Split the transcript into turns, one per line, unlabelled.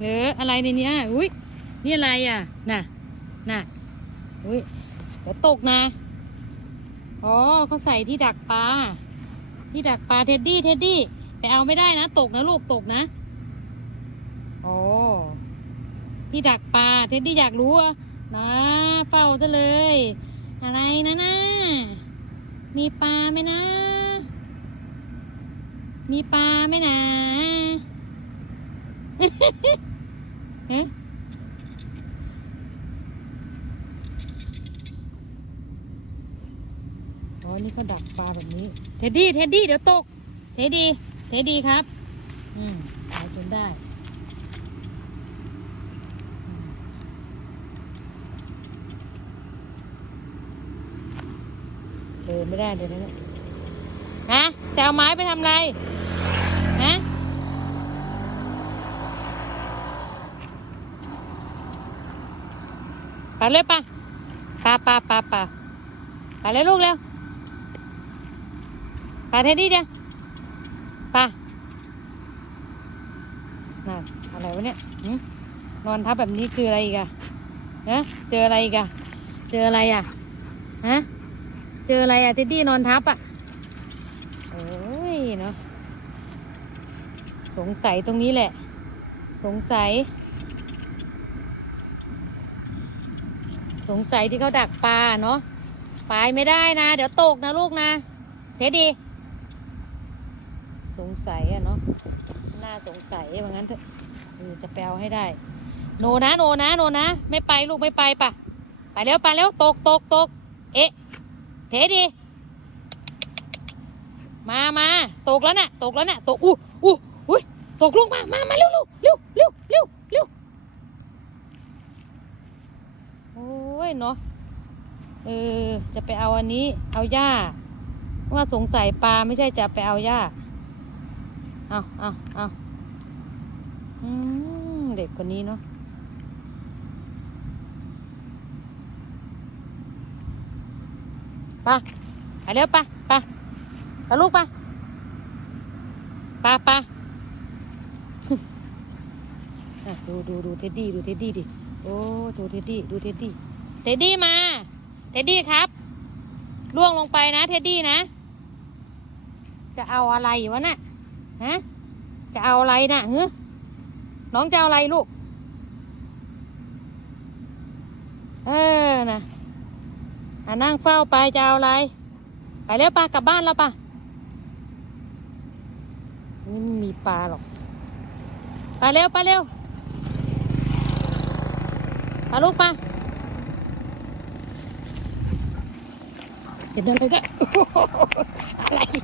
หรืออะไรในนี้อุ้ยนี่อะไรอะ น่ะ น่ะ อุ้ยเดี๋ยวตกนะ อ๋อเขาใส่ที่ดักปลา ที่ดักปลาเท็ดดี้ เท็ดดี้ ไปเอาไม่ได้นะ ตกนะลูก ตกนะ โอ้ที่ดักปลา เท็ดดี้อยากรู้อะนะเฝ้าซะเลย อะไรนะนะมีปลาไหมนะ มีปลาไหมนะ ฮะอ๋อ นี่เขาดักปลาแบบนี้ เท็ดดี้ เท็ดดี้ เดี๋ยวตก เท็ดดี้ เท็ดดี้ครับ อืมตายจนได้เดินไม่ได้เลยนะเนี่ยฮะจะเอาไม้ไปทำอะไร ฮะ ไปเลยปะปะปะปะปะไปเลยลูกเร็วไปเทดดี้เดียวปะน่ะอะไรวะเนี่ยนอนทับแบบนี้คืออะไรอีกอะฮะเจออะไรอีกอะเจออะไรอะฮะเจออะไรอะเทดดี้นอนทับอะโอ้ยเนาะสงสัยตรงนี้แหละ สงสัย สงสัยที่เขาดักปลาเนาะไปไม่ได้นะ เดี๋ยวตกนะลูกนะ เท็ดดี สงสัยอะเนาะน่าสงสัยว่างั้นเถอะจะแปลให้ได้ โนนะโนนะโนนะ ไม่ไปลูกไม่ไปปะไปเร็วไปเร็วตกตกตกเอ๊ะเท็ดดี มามาตกแล้วน่ะ ตกแล้วน่ะ ตกอู้อู้อุ้ยตกลงมามามาเร็วเร็วเร็วเร็วเร็วเร็ว โอ้ย เนาะเออจะไปเอาอันนี้ เอาหญ้าว่าสงสัยปลาไม่ใช่จะไปเอาหญ้าเอาเอาเอาอืมเด็กคนนี้เนาะไปไปเร็วไปไปไปลูกปไปไปอะดูดูดูเท็ดดี้ดูเท็ดดี้ดิโอ้ดูเท็ดดี้ดูเท็ดดี้ เท็ดดี้มา เท็ดดี้ครับ ล่วงลงไปนะ เท็ดดี้นะ จะเอาอะไรวะน่ะฮะจะเอาอะไรน่ะเฮ้น้องจะเอาอะไรลูก เออนะอะนั่งเฝ้าไปจะเอาอะไร ไปเร็วปะกลับบ้านแล้วปะนี่ไม่มีปลาหรอก ไปเร็วไปเร็วปลาลูกปลาเห็นอะ Ganda talaga. Alay.